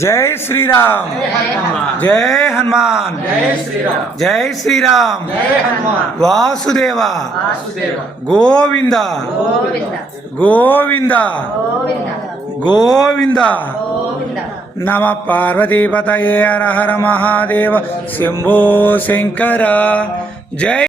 जय श्री राम, जय हनुमान, जय श्री राम, वासुदेव गोविंद गोविंद गोविंद। नमः पार्वतीपतये हर हर महादेव शंभो शंकर। जय